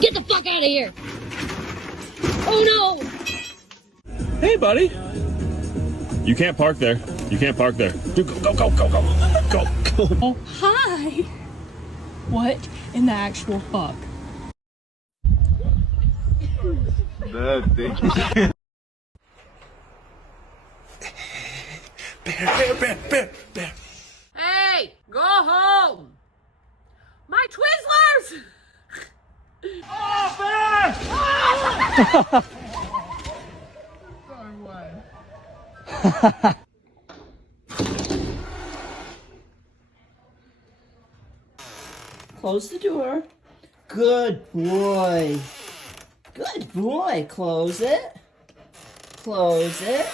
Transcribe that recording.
Get the fuck out of here! Oh no! Hey, buddy. You can't park there. You can't park there. Dude, go, go, go, go, go, go, go. Oh, hi. What in the actual fuck? Bear. Hey, go home! My Twizzlers! Close the door. Good boy. Good boy. Close it. Close it.